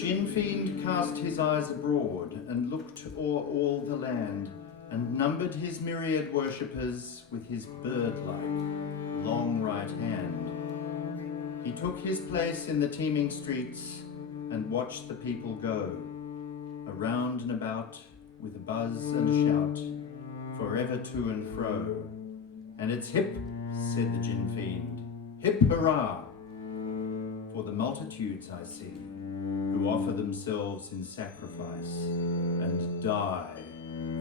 gin fiend cast his eyes abroad and looked o'er all the land, and numbered his myriad worshippers with his bird-like long right hand. He took his place in the teeming streets and watched the people go, around and about with a buzz and a shout, forever to and fro. And it's hip, said the gin fiend, hip hurrah, for the multitudes I see, who offer themselves in sacrifice and die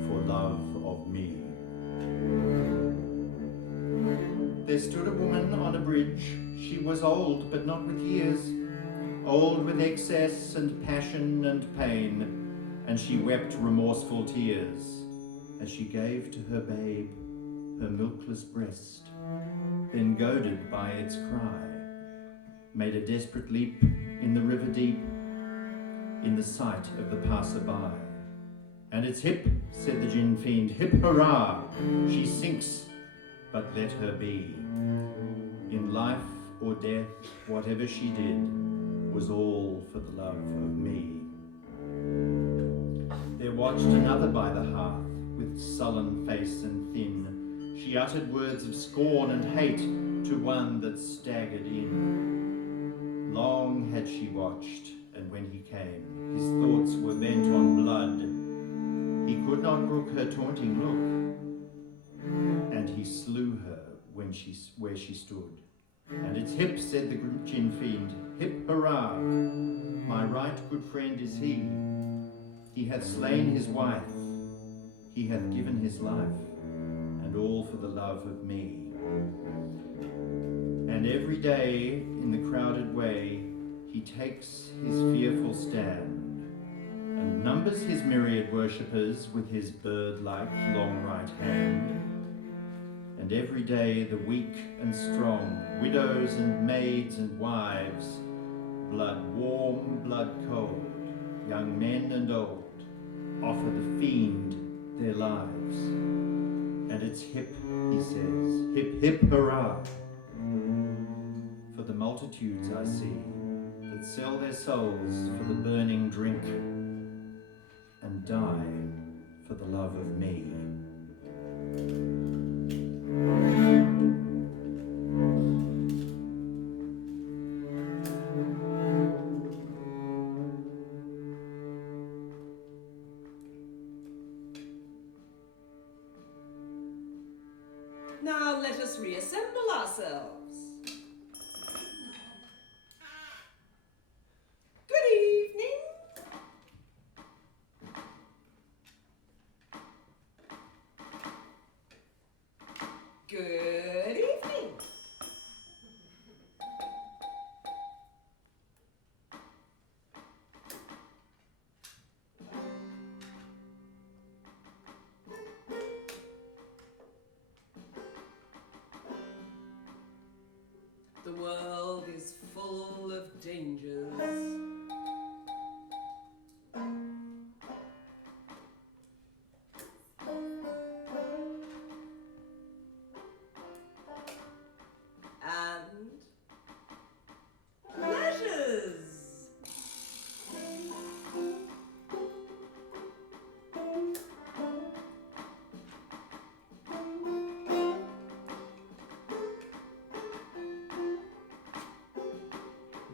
for love of me. There stood a woman on a bridge. She was old, but not with years, old with excess and passion and pain, and she wept remorseful tears as she gave to her babe her milkless breast, then goaded by its cry, made a desperate leap in the river deep, in the sight of the passer-by. And it's hip, said the gin fiend, hip hurrah, she sinks, but let her be. In life or death, whatever she did was all for the love of me. There watched another by the hearth, with sullen face and thin. She uttered words of scorn and hate to one that staggered in. Long had she watched, and when he came, his thoughts were bent on blood. He could not brook her taunting look, and he slew her where she stood. And it's hip, said the gin fiend, hip hurrah, my right good friend is he. He hath slain his wife, he hath given his life, and all for the love of me. And every day in the crowded way he takes his fearful stand, and numbers his myriad worshippers with his bird-like long right hand. And every day the weak and strong, widows and maids and wives, blood warm, blood cold, young men and old, offer the fiend their lives. And it's hip, he says, hip, hip, hurrah, for the multitudes I see that sell their souls for the burning drink and die for the love of me. Now let us reassemble ourselves. Good evening. Good evening. The world is full of dangers. And pleasures.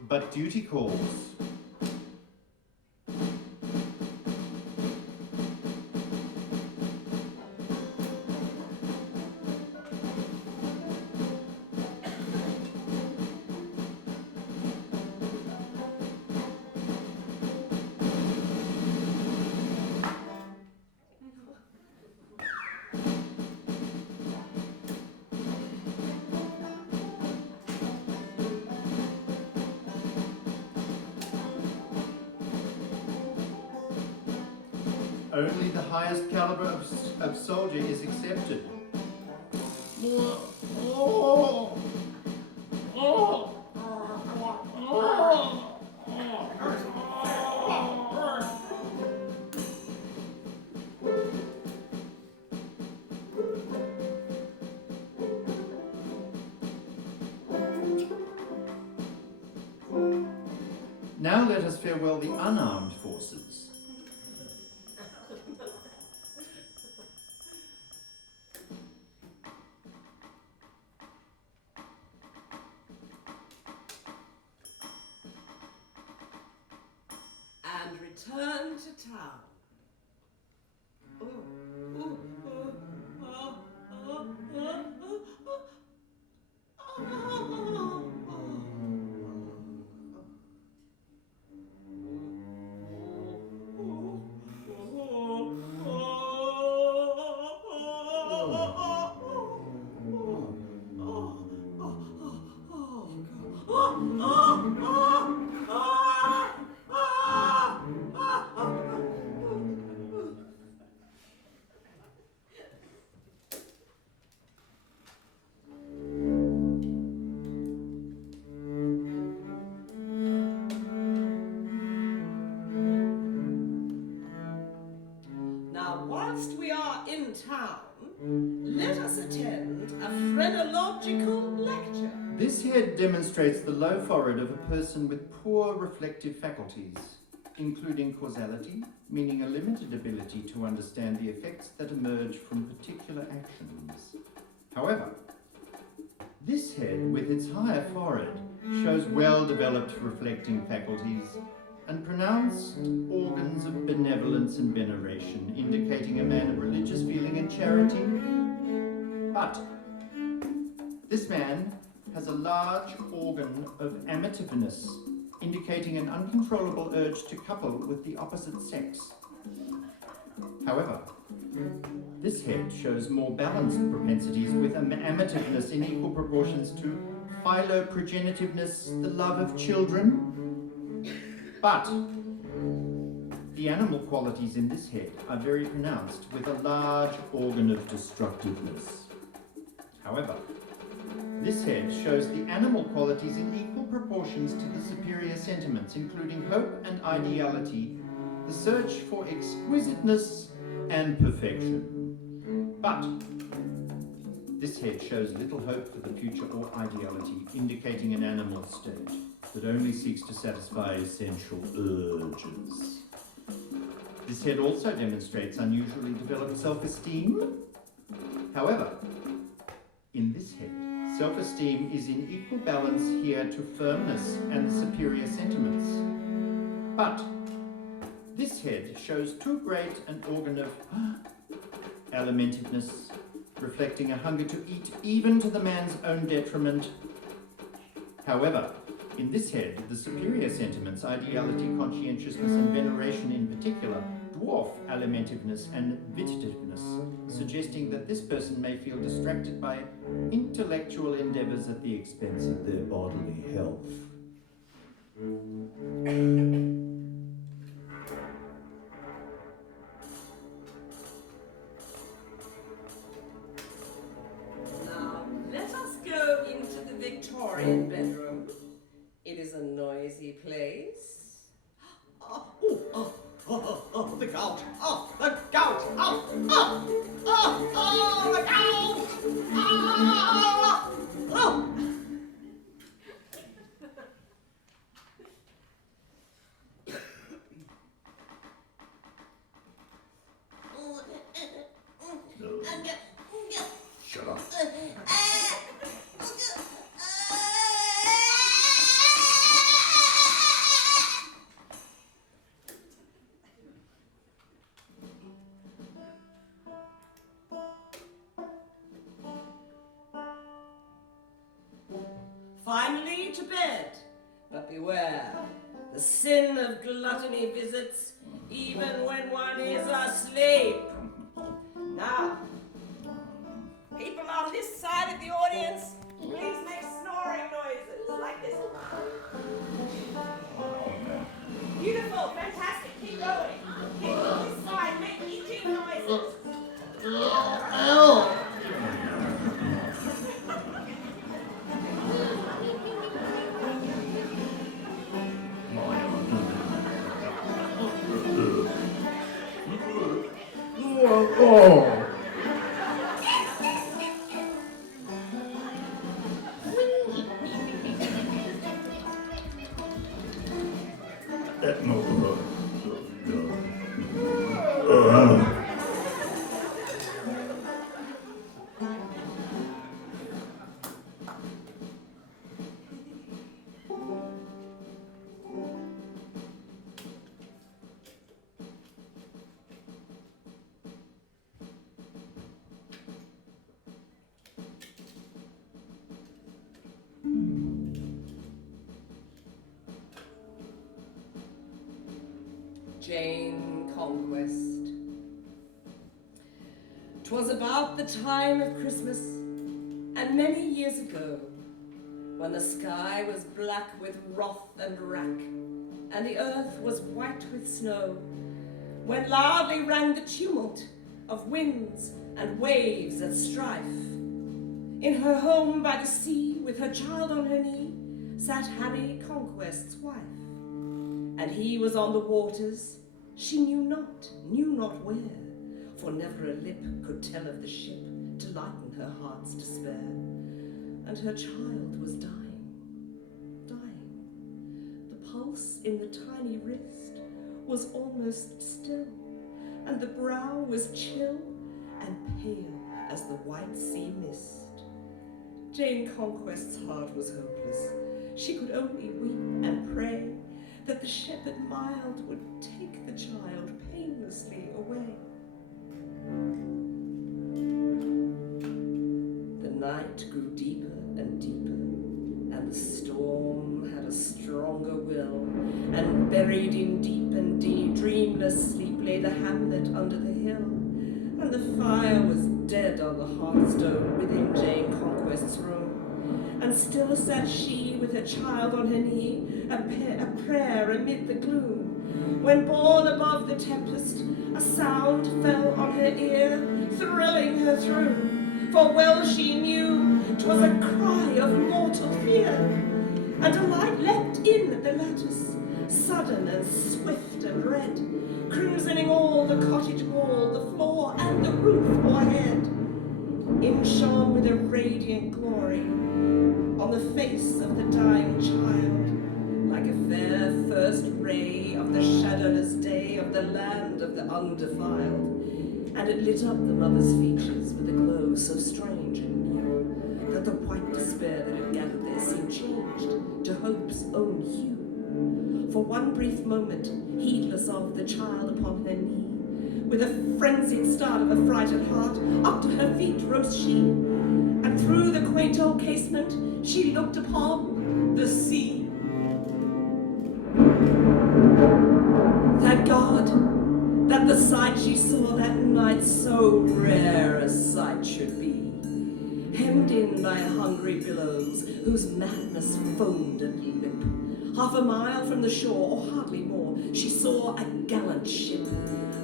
But duty calls. Only the highest caliber of soldier is accepted. Now let us farewell the unarmed forces. And return to town. Now, whilst we are in town, let us attend a phrenological lecture. This head demonstrates the low forehead of a person with poor reflective faculties, including causality, meaning a limited ability to understand the effects that emerge from particular actions. However, this head, with its higher forehead, shows well-developed reflecting faculties and pronounced organs of benevolence and veneration, indicating a man of religious feeling and charity. But this man has a large organ of amativeness, indicating an uncontrollable urge to couple with the opposite sex. However, this head shows more balanced propensities with amativeness in equal proportions to philoprogenitiveness, the love of children. But the animal qualities in this head are very pronounced, with a large organ of destructiveness. However, this head shows the animal qualities in equal proportions to the superior sentiments, including hope and ideality, the search for exquisiteness and perfection. But this head shows little hope for the future or ideality, indicating an animal state that only seeks to satisfy essential urges. This head also demonstrates unusually developed self-esteem. However, in this head, self-esteem is in equal balance here to firmness and the superior sentiments. But this head shows too great an organ of alimentiveness, reflecting a hunger to eat even to the man's own detriment. However, in this head, the superior sentiments, ideality, conscientiousness, and veneration in particular, dwarf alimentiveness and vitativeness, suggesting that this person may feel distracted by intellectual endeavors at the expense of their bodily health. Now, let us go into the Victorian bedroom. It is a noisy place. The gout! The gout! The gout! Shut up. Finally to bed. But beware, the sin of gluttony visits even when one is asleep. Now, people on this side of the audience, please make snoring noises like this. Beautiful, fantastic, keep going. People on this side, make eating noises. Jane Conquest. 'Twas about the time of Christmas, and many years ago, when the sky was black with wrath and wrack, and the earth was white with snow, when loudly rang the tumult of winds and waves at strife. In her home by the sea, with her child on her knee, sat Harry Conquest's wife. And he was on the waters, she knew not where, for never a lip could tell of the ship to lighten her heart's despair. And her child was dying. The pulse in the tiny wrist was almost still, and the brow was chill and pale as the white sea mist. Jane Conquest's heart was hopeless. She could only weep and pray that the shepherd mild would take the child painlessly away. The night grew deeper and deeper, and the storm had a stronger will, and buried in deep and dreamless sleep lay the hamlet under the hill, and the fire was dead on the hearthstone within Jane Conquest's room. And still sat she with her child on her knee, a prayer amid the gloom, when borne above the tempest a sound fell on her ear, thrilling her through, for well she knew 'twas a cry of mortal fear. And a light leapt in at the lattice, sudden and swift and red, crimsoning all the cottage wall, the floor, and the roof o'erhead. In shone with a radiant glory on the face of the dying child, like a fair first ray of the shadowless day of the land of the undefiled, and it lit up the mother's features with a glow so strange and new that the white despair that had gathered there seemed changed to hope's own hue. For one brief moment, heedless of the child upon her knee, with a frenzied start of a frightened heart, up to her feet rose she, and through the quaint old casement she looked upon the sea. Thank God that the sight she saw that night, so rare a sight should be, hemmed in by hungry billows whose madness foamed at lip. Half a mile from the shore, or hardly more, she saw a gallant ship,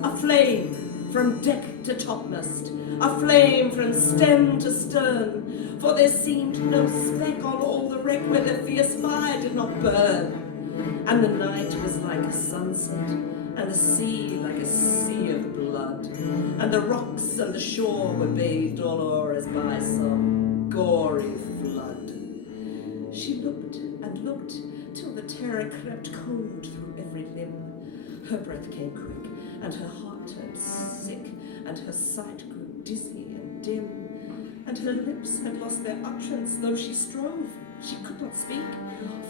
aflame from deck to topmast, aflame from stem to stern, for there seemed no speck on all the wreck where the fierce fire did not burn. And the night was like a sunset, and the sea like a sea of blood, and the rocks and the shore were bathed all o'er as by some gory flood. She looked and looked till the terror crept cold through every limb. Her breath came quick, and her heart turned sick, and her sight grew dizzy and dim, and her lips had lost their utterance. Though she strove, she could not speak,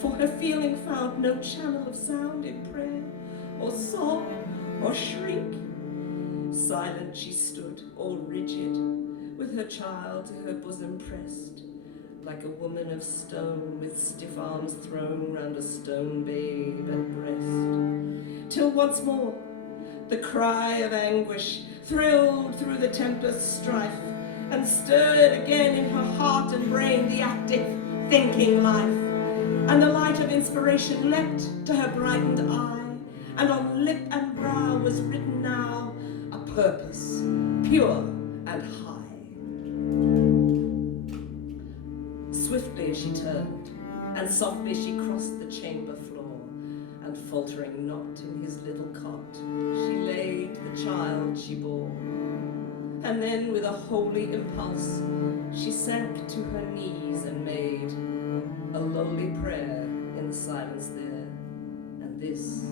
for her feeling found no channel of sound in prayer, or sob, or shriek. Silent she stood, all rigid, with her child to her bosom pressed, like a woman of stone with stiff arms thrown round a stone babe at breast. Till once more the cry of anguish thrilled through the tempest's strife, and stirred again in her heart and brain the active, thinking life. And the light of inspiration leapt to her brightened eye, and on lip and brow was written now a purpose, pure and high. Swiftly she turned, and softly she crossed the chamber floor, and faltering not in his little cot, she laid the child she bore. And then with a holy impulse, she sank to her knees and made a lowly prayer in the silence there. And this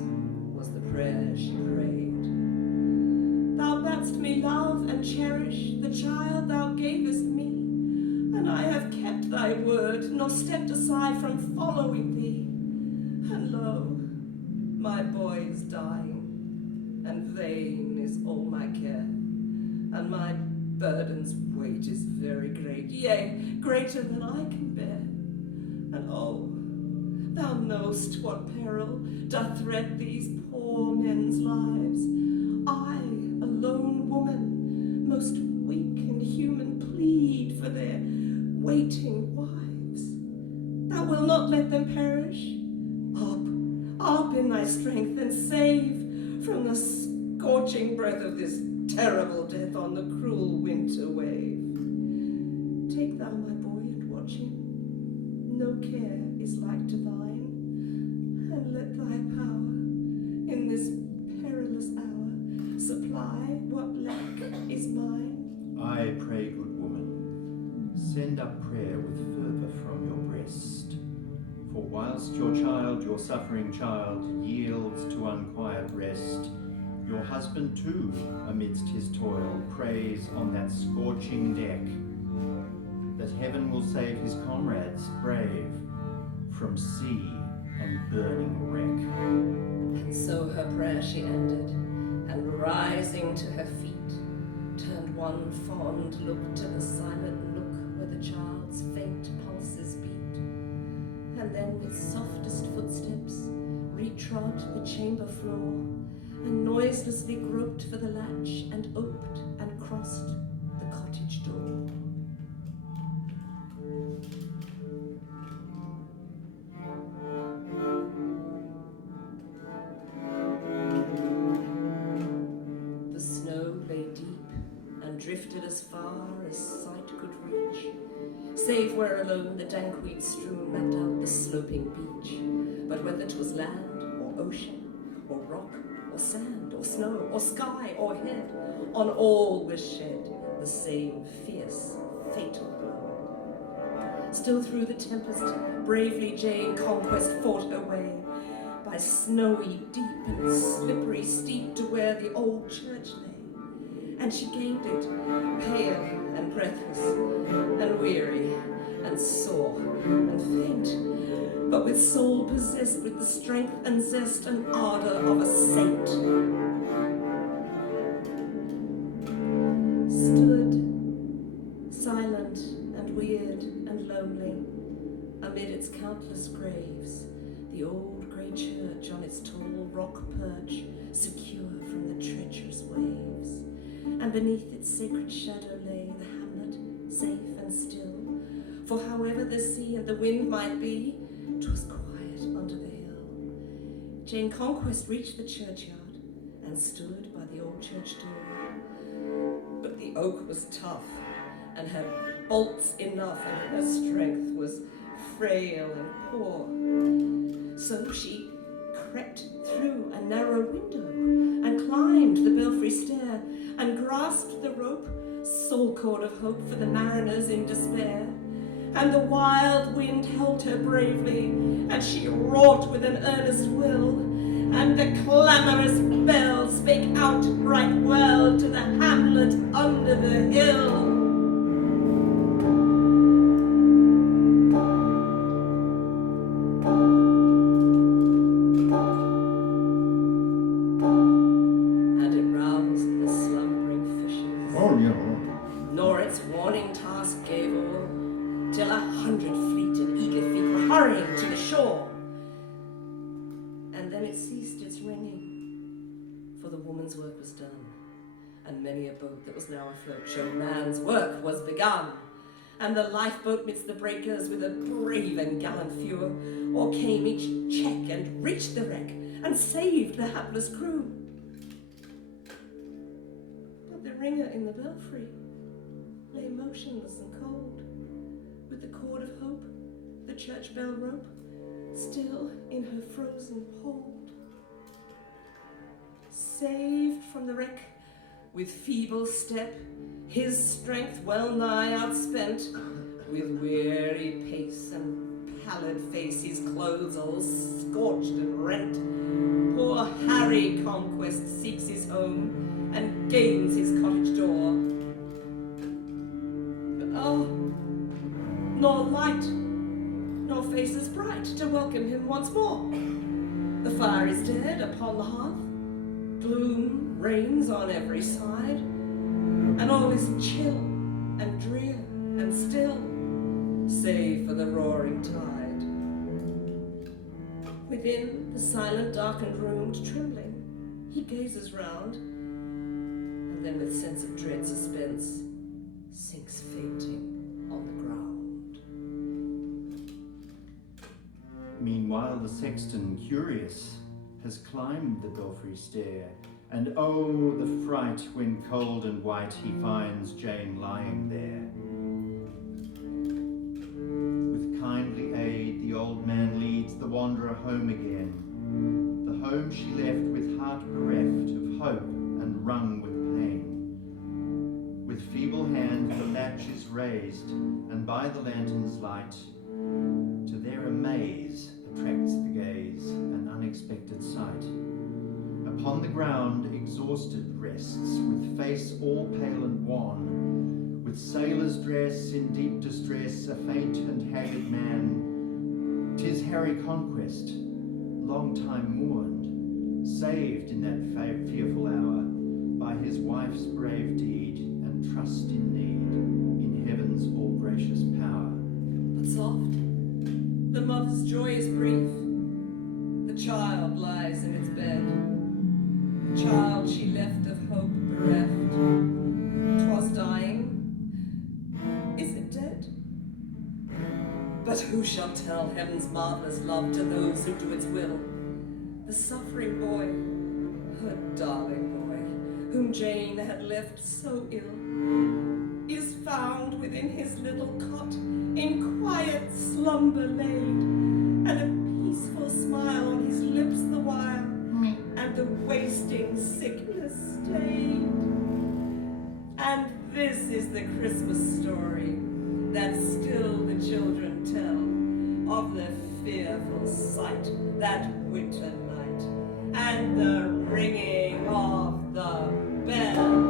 was the prayer she prayed. Thou badst me love and cherish the child thou gavest me, and I have kept thy word, nor stepped aside from following thee. And lo, my boy is dying, and vain is all my care, and my burden's weight is very great, yea, greater than I can bear. And oh, thou know'st what peril doth threat these poor men's lives. I, a lone woman, most weak and human, plead for their waiting wives. Thou wilt not let them perish. Up in thy strength and save from the scorching breath of this terrible death on the cruel winter wave. Take thou my boy and watch him. No care is like to thine, and let thy power in this perilous hour supply what lack is mine. I pray, good woman, send up prayer with fervour from your breast. For whilst your suffering child, yields to unquiet rest, your husband too, amidst his toil, prays on that scorching deck, that heaven will save his comrades brave from sea and burning wreck. And so her prayer she ended, and rising to her feet, turned one fond look to the silent nook where the child's faint pulses beat, and then with softest footsteps retrod the chamber floor, and noiselessly groped for the latch, and oped and crossed the cottage door. The snow lay deep and drifted as far as sight could reach, save where alone the dank weed strewn mapped out the sloping beach. But whether 'twas land or ocean or rock or sand or snow or sky or head, on all was shed the same fierce, fatal blow. Still through the tempest bravely Jane Conquest fought her way, by snowy deep and slippery steep to where the old church lay, and she gained it, pale and breathless and weary and sore and faint, but with soul possessed with the strength and zest and ardor of a saint. Stood silent and weird and lonely amid its countless graves, the old grey church on its tall rock perch, secure from the treacherous waves, and beneath its sacred shadow lay the hamlet, safe and still, for however the sea and the wind might be, 'twas quiet under the hill. Jane Conquest reached the churchyard and stood by the old church door, but the oak was tough and had bolts enough, and her strength was frail and poor. So she crept through a narrow window and climbed the belfry stair and grasped the rope, sole cord of hope for the mariners in despair. And the wild wind held her bravely, and she wrought with an earnest will, and the clamorous bell spake out right well to the hamlet under the hill. And it roused the slumbering fishes. Oh, yeah. Nor its warning task gave all, till 100 fleet and eager feet were hurrying to the shore. And then it ceased its ringing, for the woman's work was done, and many a boat that was now afloat showed man's work was begun. And the lifeboat midst the breakers with a brave and gallant few, or came each check and reached the wreck and saved the hapless crew. But the ringer in the belfry lay motionless and cold, with the cord of hope, the church bell rope, still in her frozen hold. Saved from the wreck with feeble step, his strength well nigh outspent, with weary pace and pallid face, his clothes all scorched and rent, poor Harry Conquest seeks his home and gains his cottage door. But oh, nor light, nor faces bright to welcome him once more. The fire is dead upon the hearth, gloom reigns on every side, and all is chill and drear and still, save for the roaring tide. Within the silent, darkened room, trembling, he gazes round, and then with sense of dread suspense, sinks fainting on the ground. Meanwhile, the sexton, curious, has climbed the belfry stair, and oh, the fright when cold and white he finds Jane lying there. With kindly aid, the old man leads the wanderer home again, the home she left with heart bereft of hope and wrung with pain. With feeble hand the latch is raised, and by the lantern's light, to their amaze, attracts the gaze an unexpected sight. Upon the ground exhausted rests, with face all pale and wan, with sailor's dress in deep distress, a faint and haggard man. 'Tis Harry Conquest, long time mourned, saved in that fearful hour by his wife's brave deed and trust in need in heaven's all-gracious power. But soft, the mother's joy is brief. The child lies in its bed. The child she left of hope bereft. 'Twas dying. Is it dead? But who shall tell heaven's marvelous love to those who do its will? The suffering boy, her darling boy, whom Jane had left so ill, is found within his little cot, in quiet slumber laid, and a peaceful smile on his lips the while, and the wasting sickness stayed. And this is the Christmas story that still the children tell of the fearful sight that winter night, and the ringing of the bell.